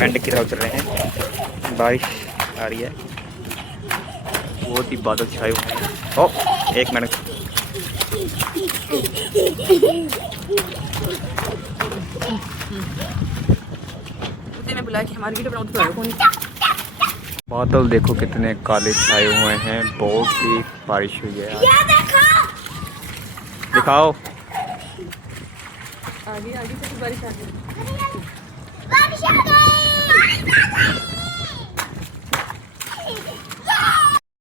And की तरफ चल रहे हैं। बारिश आ रही है, बहुत ही बादल छाए हुए हैं। ओ एक मिनट, मैं बुला के हमारी वीडियो बनाऊं तो कौन। बादल देखो कितने काले छाए हुए हैं, बहुत ही बारिश हुई है आज। दिखाओ। आगे आगे से बारिश आ गई। बारिश आ गई।